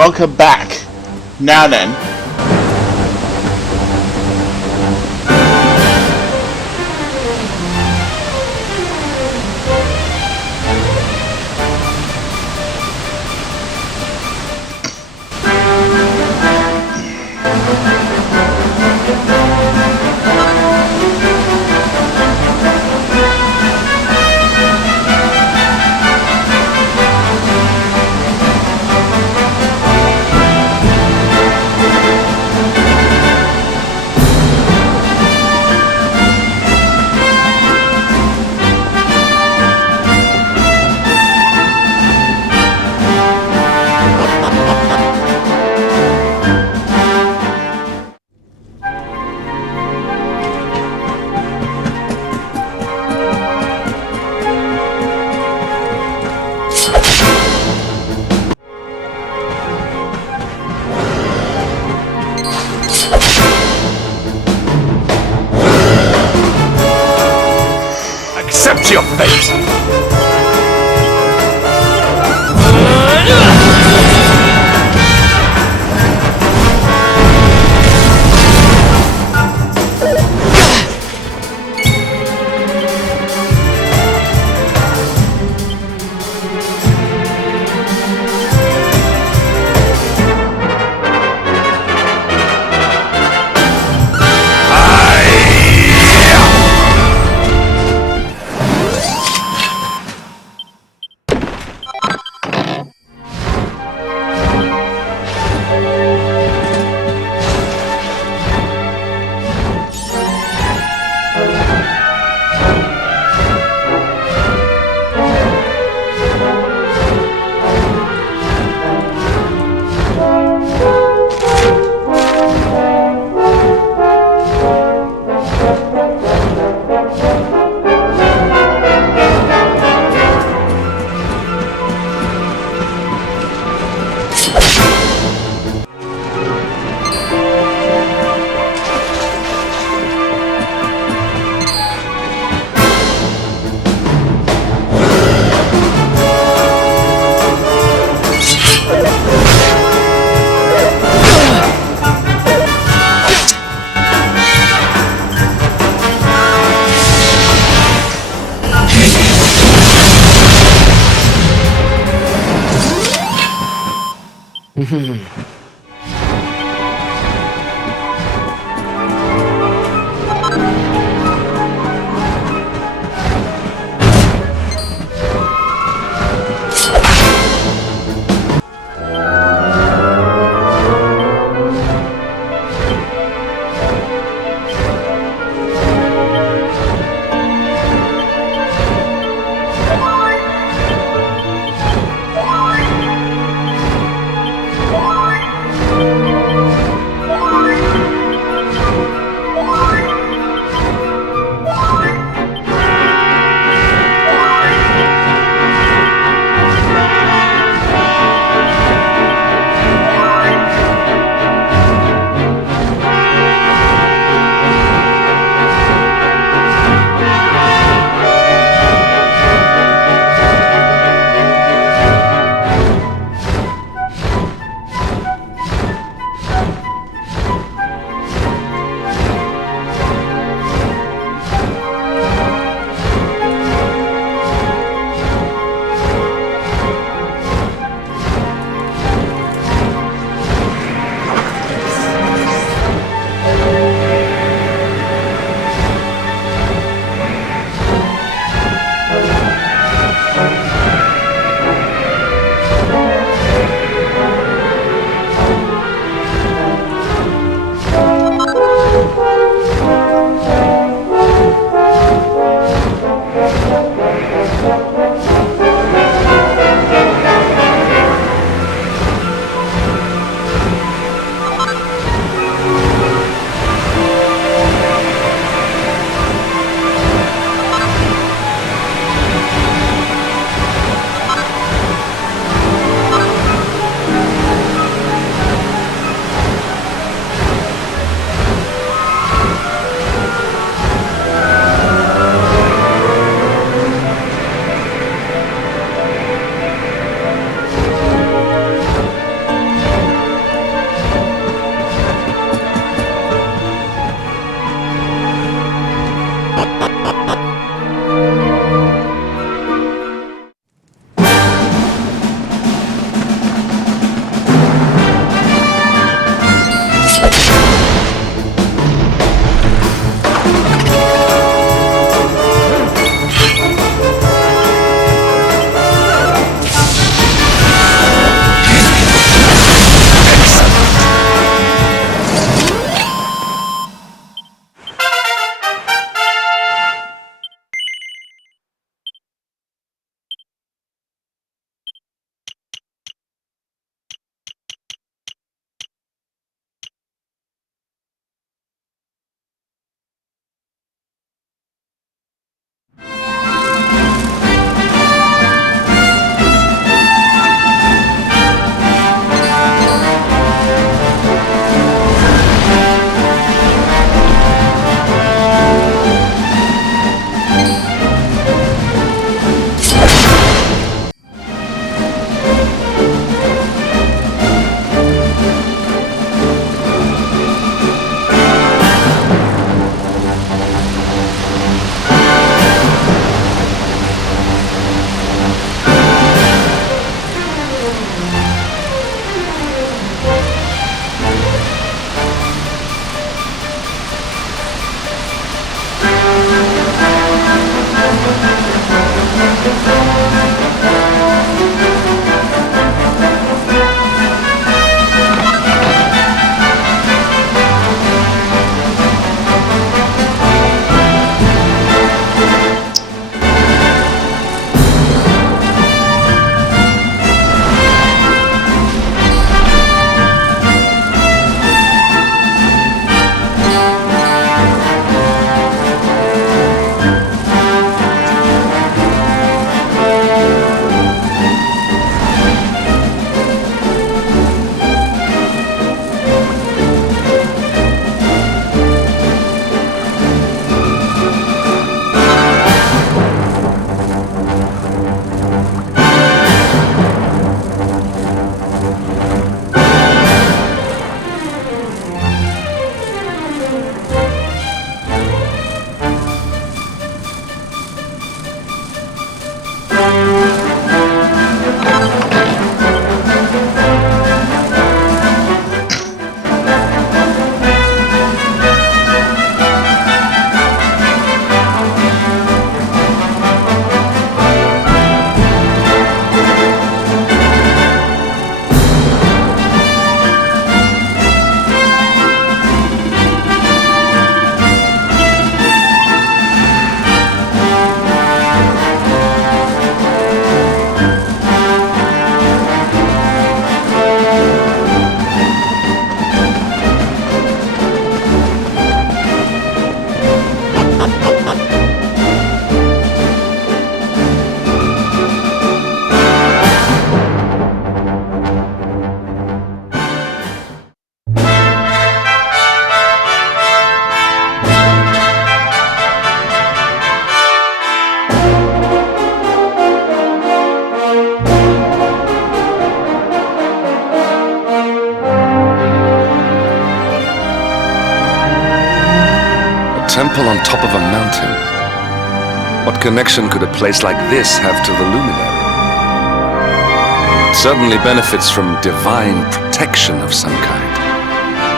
welcome back. Now then. Accept your fate! temple on top of a mountain. What connection could a place like this have to the luminary? It certainly benefits from divine protection of some kind.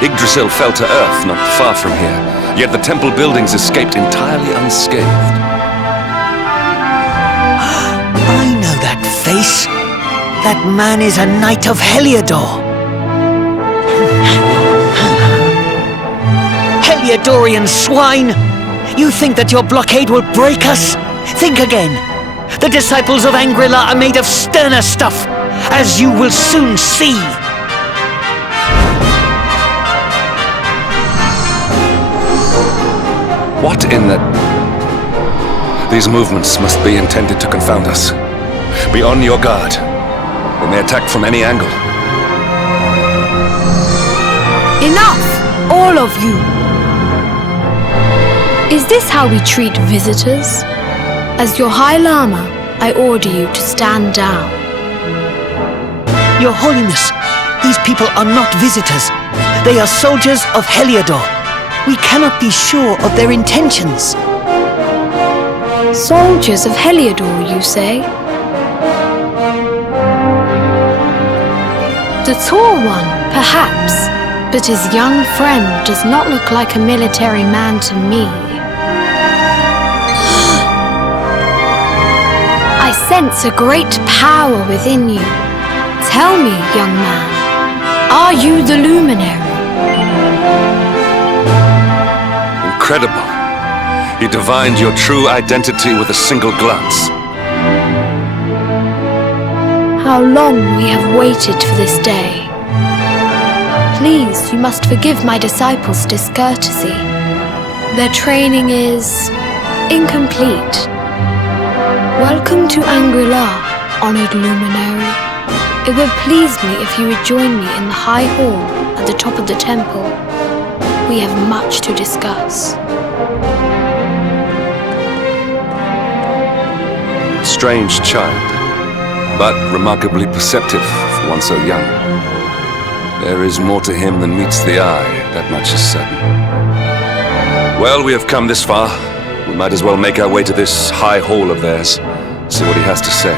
Yggdrasil fell to earth not far from here, yet the temple buildings escaped entirely unscathed. I know that face. That man is a knight of Heliodor. Heliodorian swine! You think that your blockade will break us? Think again. The disciples of Angri are made of sterner stuff, as you will soon see. What in the... These movements must be intended to confound us. Be on your guard. They may attack from any angle. Enough! All of you! Is this how we treat visitors? As your High Lama, I order you to stand down. Your Holiness, these people are not visitors. They are soldiers of Heliodor. We cannot be sure of their intentions. Soldiers of Heliodor, you say? The tall one, perhaps, but his young friend does not look like a military man to me. I sense a great power within you. Tell me, young man, are you the luminary? Incredible. He divined your true identity with a single glance. How long we have waited for this day. Please, you must forgive my disciples' discourtesy. Their training is incomplete. Welcome to Angri, honored luminary. It would please me if you would join me in the high hall at the top of the temple. We have much to discuss. Strange child, but remarkably perceptive for one so young. There is more to him than meets the eye, that much is certain. Well, we have come this far. We might as well make our way to this high hall of theirs, see what he has to say.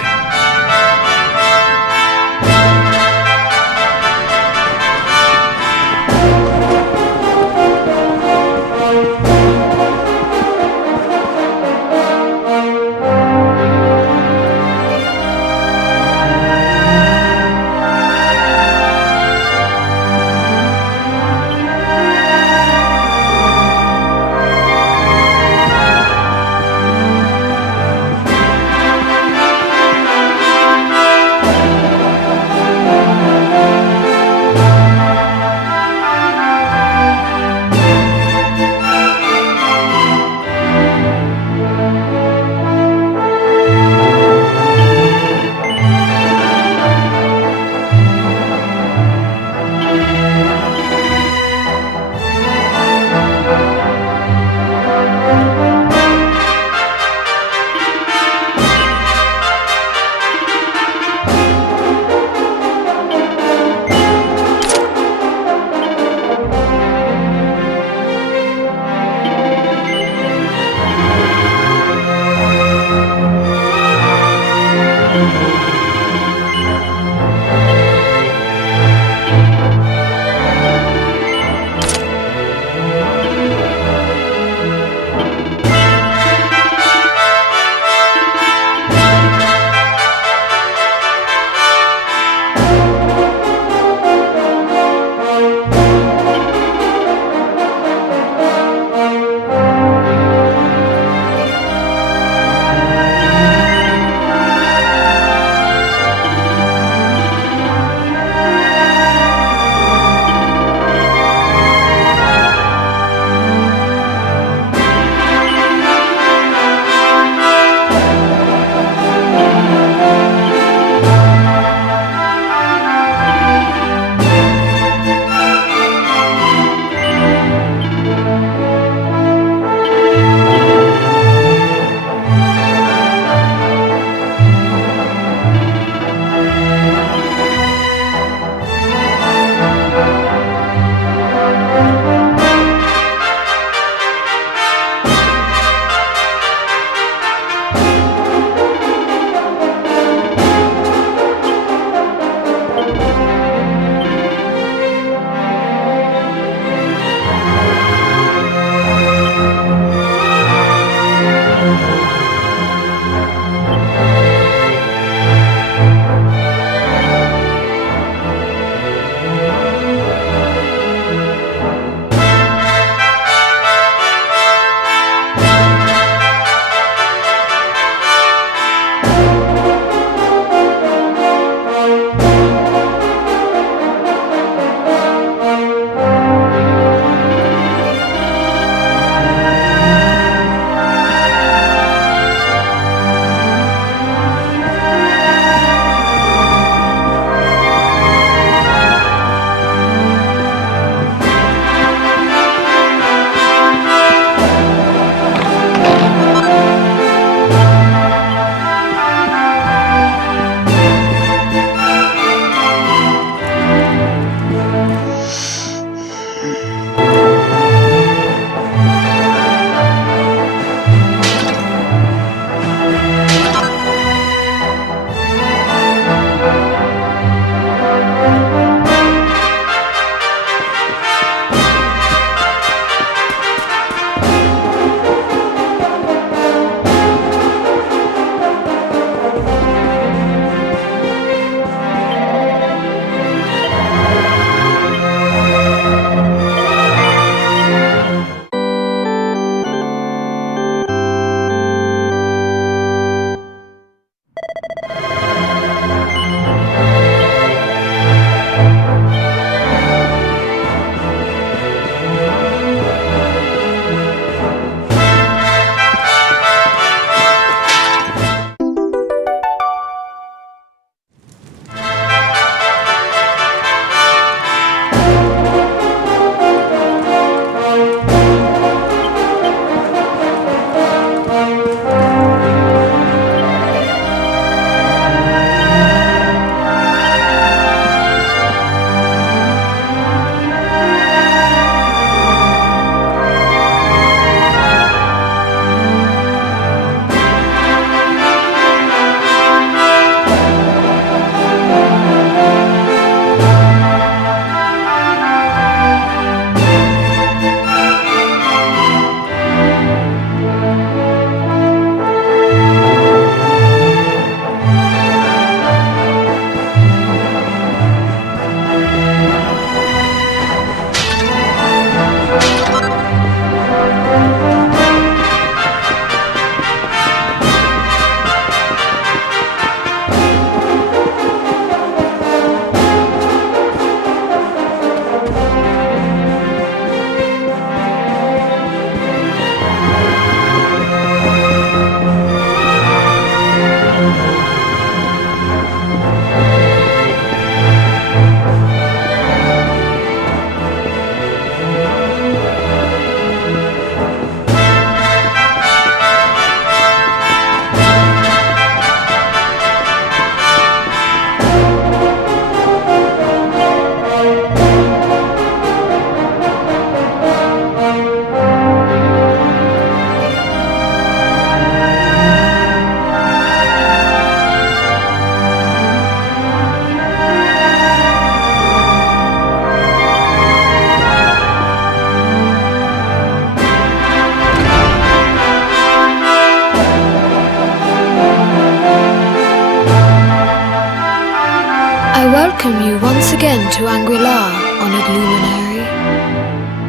welcome you once again to Angri-La, honored luminary.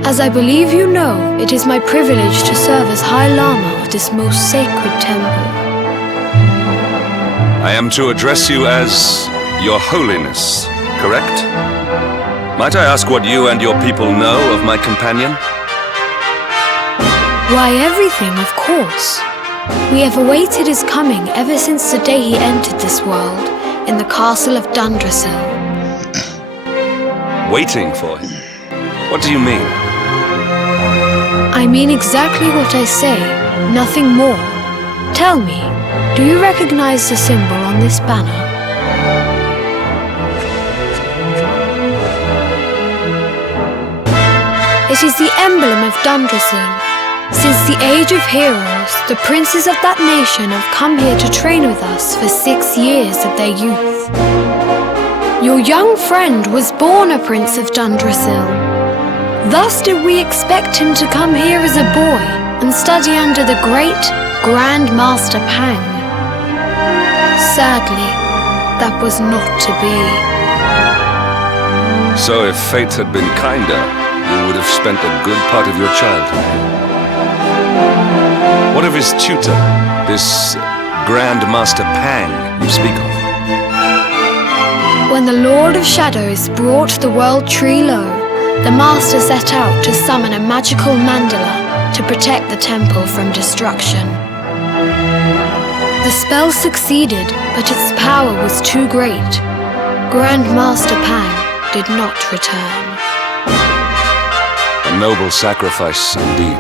As I believe you know, it is my privilege to serve as High Lama of this most sacred temple. I am to address you as Your Holiness, correct? Might I ask what you and your people know of my companion? Why, everything, of course. We have awaited his coming ever since the day he entered this world in the castle of Dundrasil. Waiting for him? What do you mean? I mean exactly what I say, nothing more. Tell me, do you recognize the symbol on this banner? It is the emblem of Dundrasil. Since the age of heroes, the princes of that nation have come here to train with us for 6 years of their youth. Your young friend was born a prince of Dundrasil. Thus did we expect him to come here as a boy and study under the great Grand Master Pang. Sadly, that was not to be. So if fate had been kinder, you would have spent a good part of your childhood here. What of his tutor, this Grand Master Pang you speak of? When the Lord of Shadows brought the world tree low, the Master set out to summon a magical mandala to protect the temple from destruction. The spell succeeded, but its power was too great. Grand Master Pang did not return. A noble sacrifice indeed.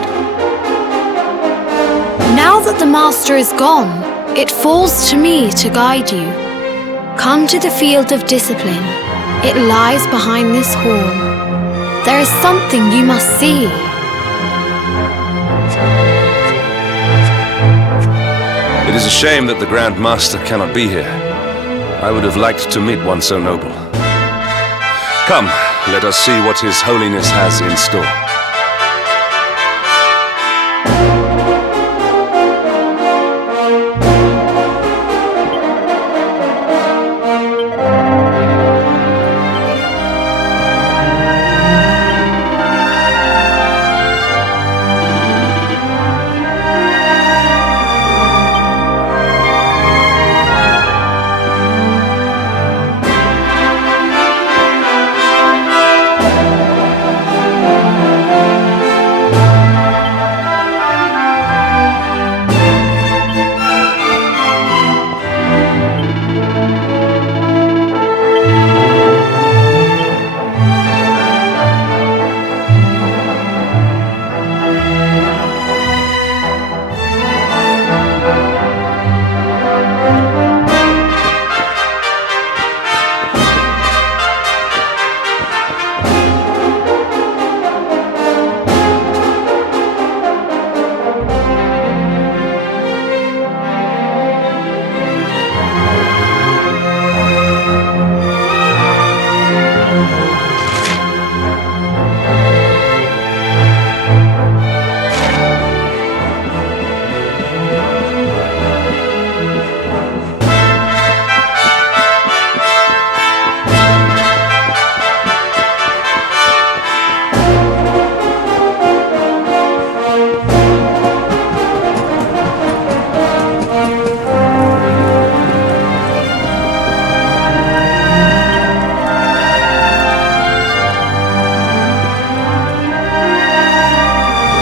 Now that the Master is gone, it falls to me to guide you. Come to the field of discipline. It lies behind this hall. There is something you must see. It is a shame that the Grand Master cannot be here. I would have liked to meet one so noble. Come, let us see what His Holiness has in store.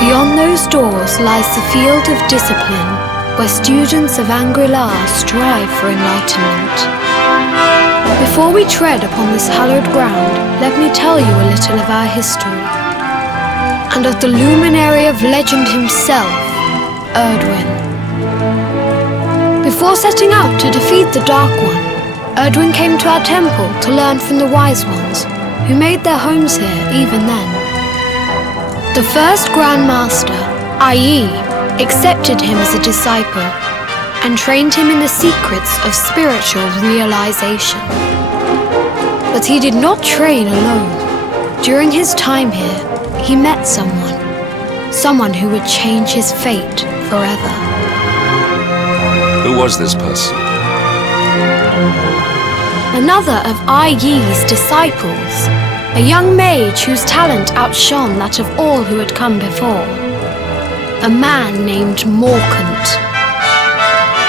Beyond those doors lies the field of discipline, where students of Angri-La strive for enlightenment. Before we tread upon this hallowed ground, let me tell you a little of our history, and of the luminary of legend himself, Erdwin. Before setting out to defeat the Dark One, Erdwin came to our temple to learn from the Wise Ones, who made their homes here even then. The first Grand Master, i.e., accepted him as a disciple and trained him in the secrets of spiritual realization. But he did not train alone. During his time here, he met someone who would change his fate forever. Who was this person? another of Ai Yi's disciples, a young mage whose talent outshone that of all who had come before. A man named Morkant.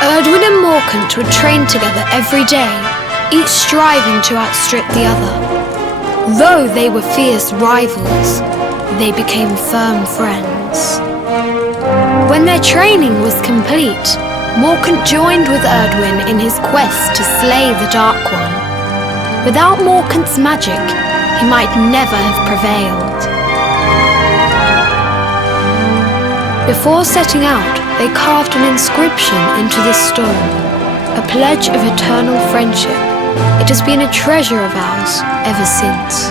Erdwin and Morkant would train together every day, each striving to outstrip the other. Though they were fierce rivals, they became firm friends. When their training was complete, Morkant joined with Erdwin in his quest to slay the Dark One. Without Morkant's magic, he might never have prevailed. Before setting out, they carved an inscription into the stone, a pledge of eternal friendship. It has been a treasure of ours ever since.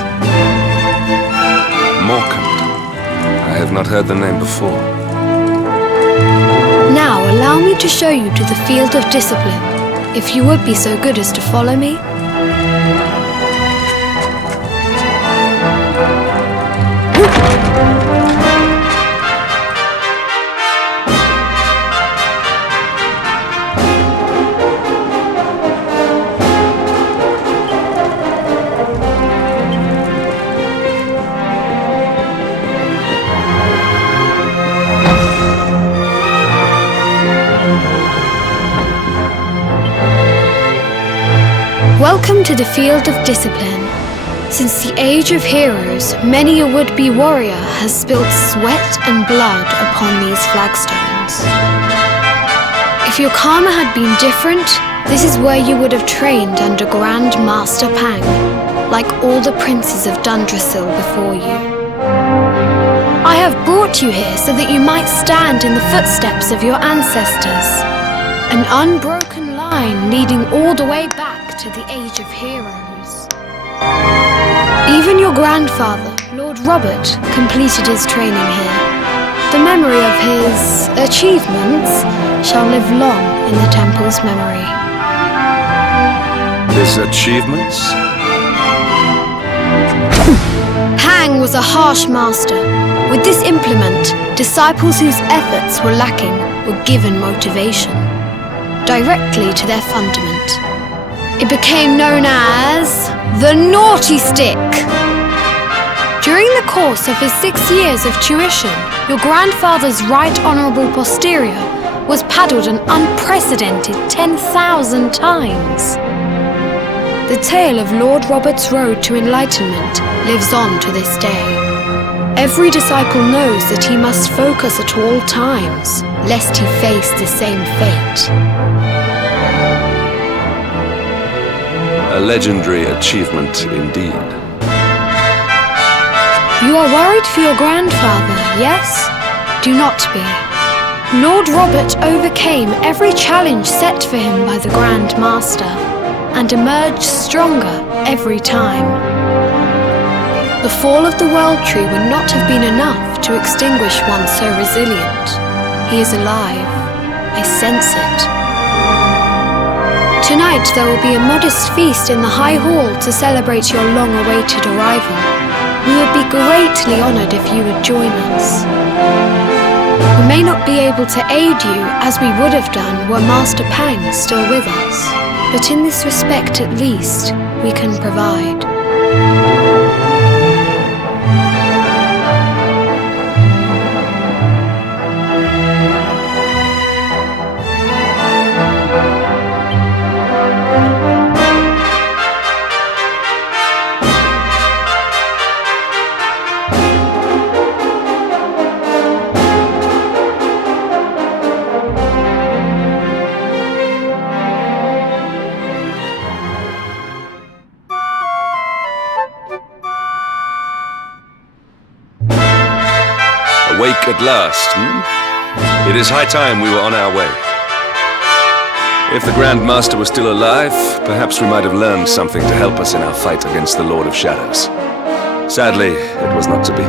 Morkant. I have not heard the name before. Now allow me to show you to the field of discipline, if you would be so good as to follow me. Welcome to the field of discipline. Since the age of heroes, many a would-be warrior has spilt sweat and blood upon these flagstones. If your karma had been different, this is where you would have trained under Grand Master Pang, like all the princes of Dundrasil before you. I have brought you here so that you might stand in the footsteps of your ancestors, an unbroken line leading all the way back to the age of heroes. Even your grandfather, Lord Robert, completed his training here. The memory of his achievements shall live long in the temple's memory. His achievements? Pang was a harsh master. With this implement, disciples whose efforts were lacking were given motivation, directly to their fundament. It became known as the Naughty Stick. During the course of his 6 years of tuition, your grandfather's right honourable posterior was paddled an unprecedented 10,000 times. The tale of Lord Robert's road to enlightenment lives on to this day. Every disciple knows that he must focus at all times, lest he face the same fate. A legendary achievement indeed. You are worried for your grandfather, yes? Do not be. Lord Robert overcame every challenge set for him by the Grand Master, and emerged stronger every time. The fall of the World Tree would not have been enough to extinguish one so resilient. He is alive. I sense it. Tonight there will be a modest feast in the High Hall to celebrate your long-awaited arrival. We would be greatly honoured if you would join us. We may not be able to aid you as we would have done were Master Pang still with us, but in this respect at least, we can provide. Awake at last, It is high time we were on our way. If the Grand Master were still alive, perhaps we might have learned something to help us in our fight against the Lord of Shadows. Sadly, it was not to be.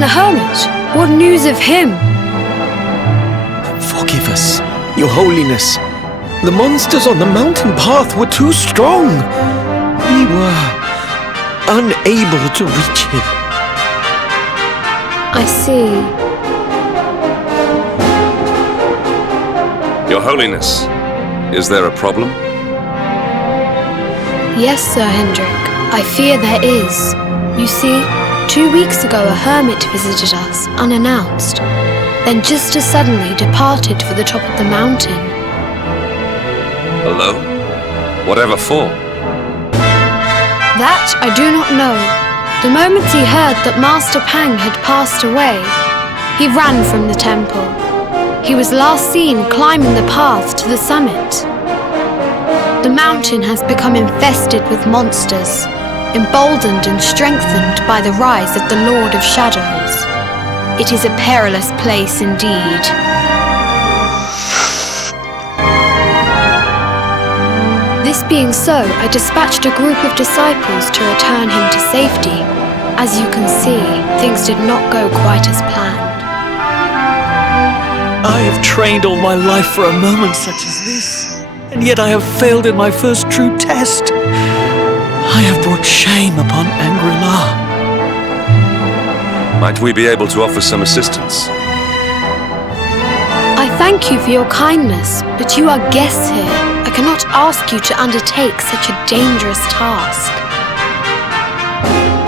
And the hermit? What news of him? Forgive us, Your Holiness. The monsters on the mountain path were too strong. We were unable to reach him. I see. Your Holiness, is there a problem? Yes, Sir Hendrik. I fear there is. You see, 2 weeks ago a hermit visited us, unannounced, then just as suddenly departed for the top of the mountain. Alone? Whatever for? That I do not know. The moment he heard that Master Pang had passed away, he ran from the temple. He was last seen climbing the path to the summit. The mountain has become infested with monsters, emboldened and strengthened by the rise of the Lord of Shadows. It is a perilous place indeed. This being so, I dispatched a group of disciples to return him to safety. As you can see, things did not go quite as planned. I have trained all my life for a moment such as this, and yet I have failed in my first true test. I have brought shame upon Angri. Might we be able to offer some assistance? I thank you for your kindness, but you are guests here. I cannot ask you to undertake such a dangerous task.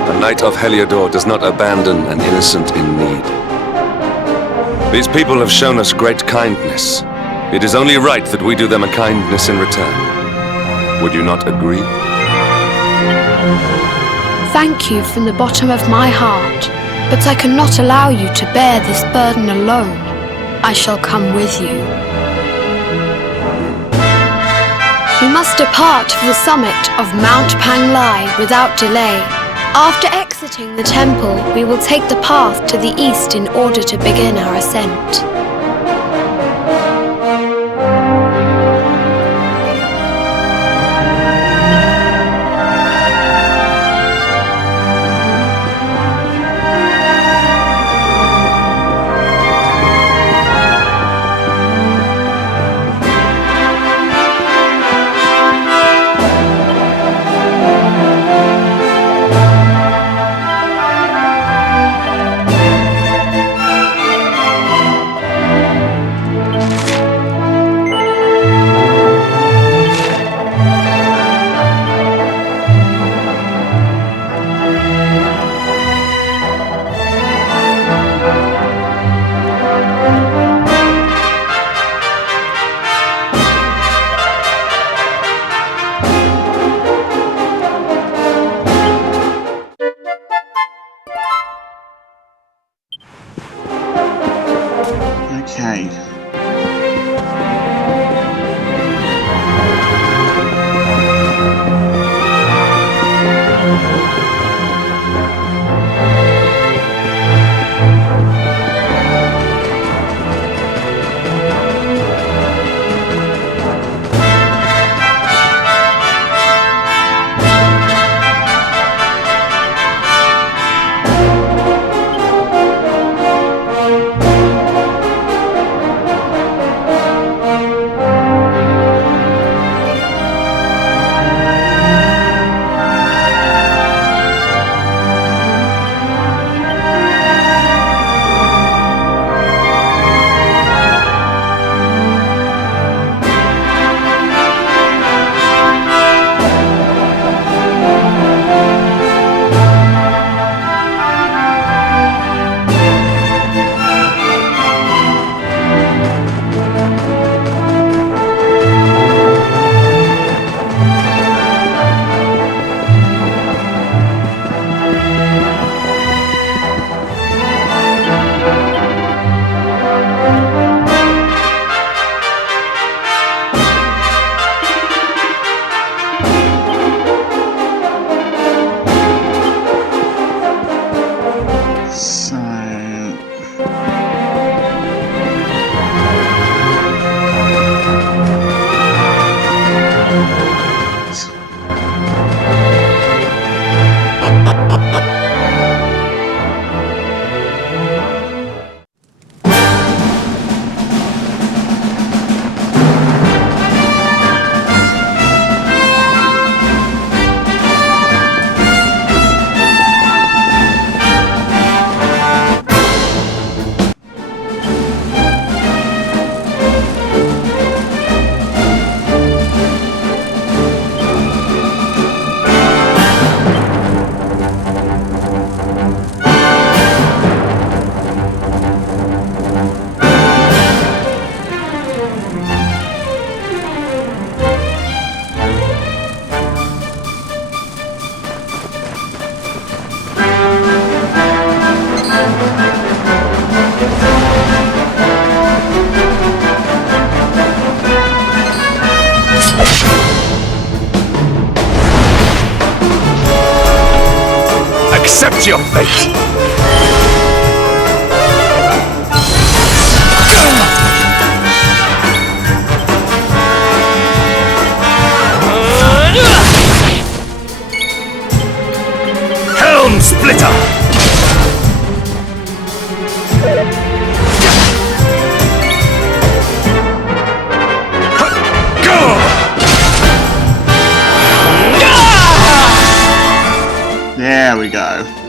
A knight of Heliodor does not abandon an innocent in need. These people have shown us great kindness. It is only right that we do them a kindness in return. Would you not agree? Thank you from the bottom of my heart, but I cannot allow you to bear this burden alone. I shall come with you. We must depart for the summit of Mount Panglai without delay. After exiting the temple, we will take the path to the east in order to begin our ascent. Okay. fate! Helm Splitter! There we go.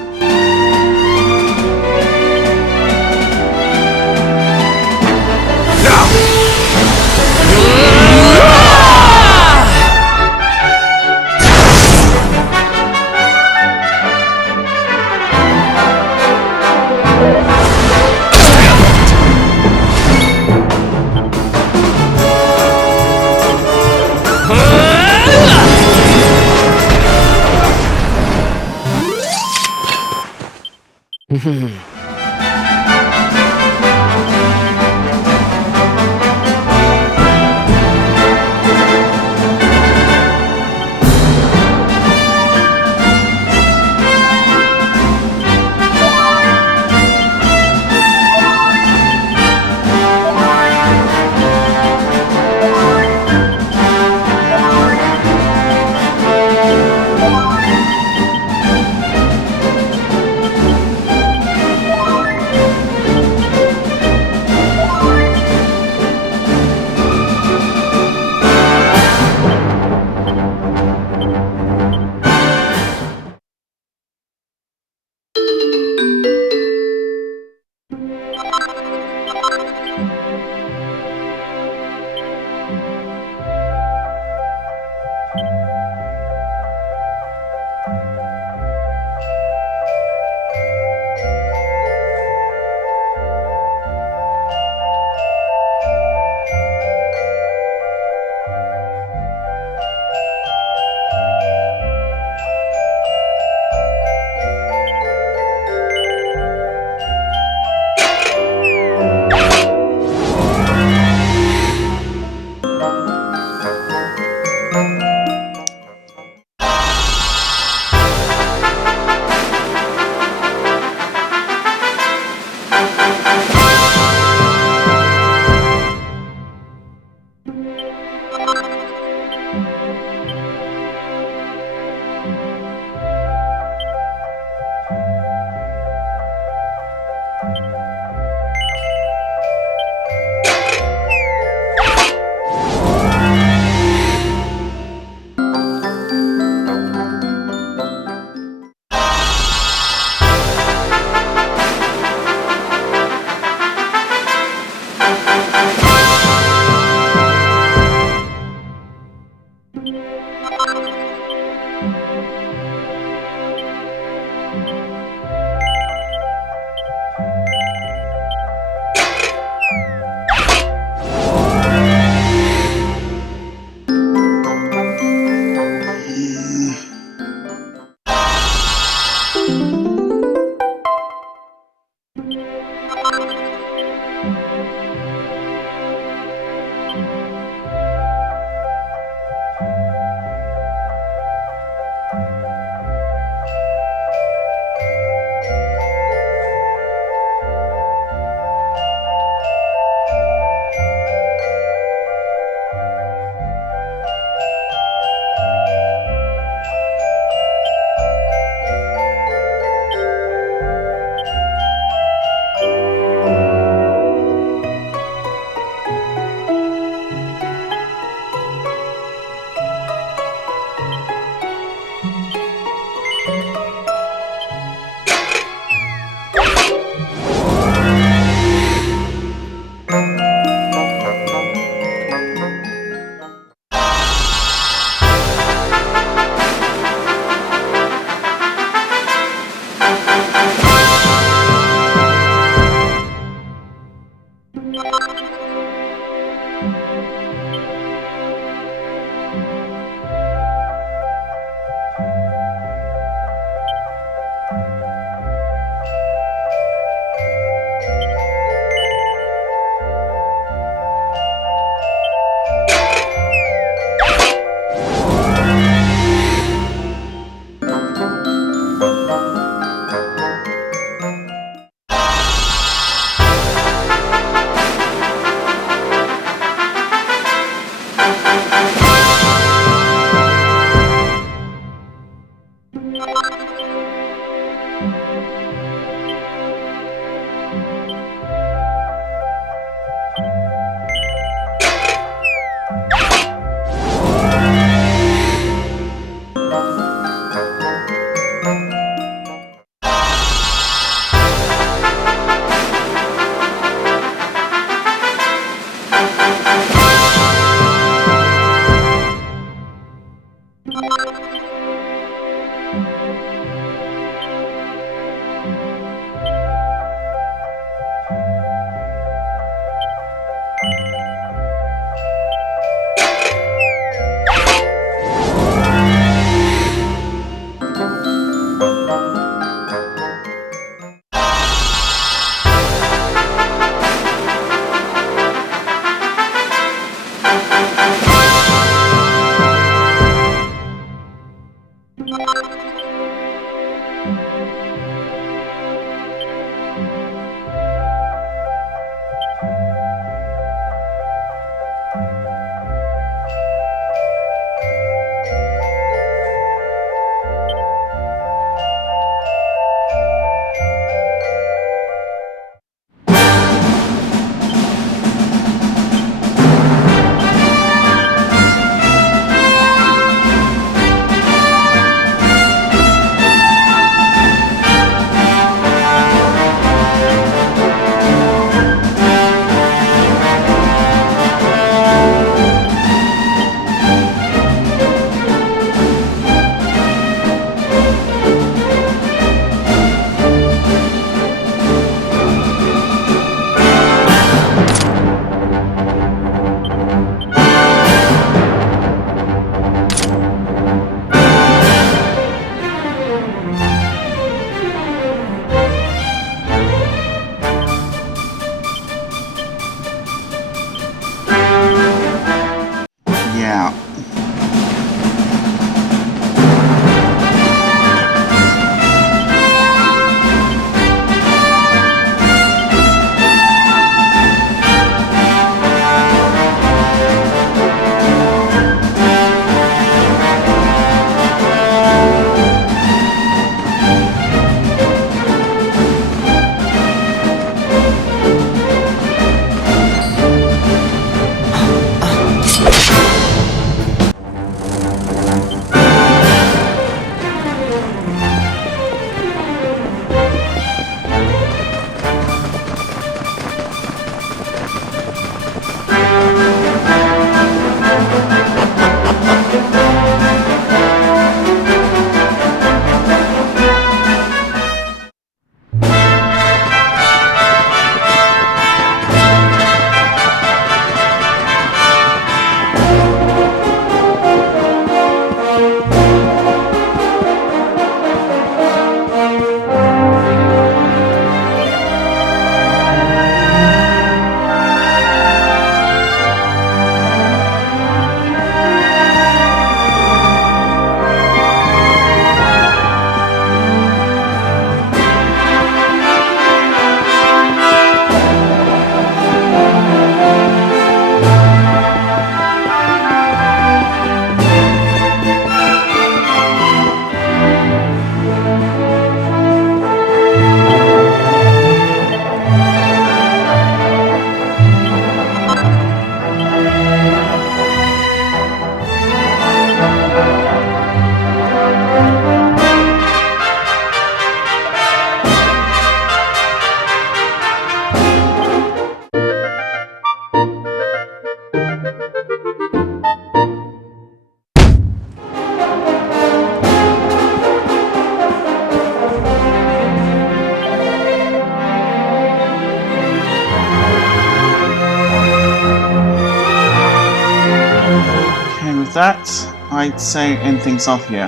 with that, I'd say end things off here.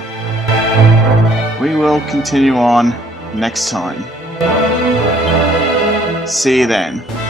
We will continue on next time. See you then.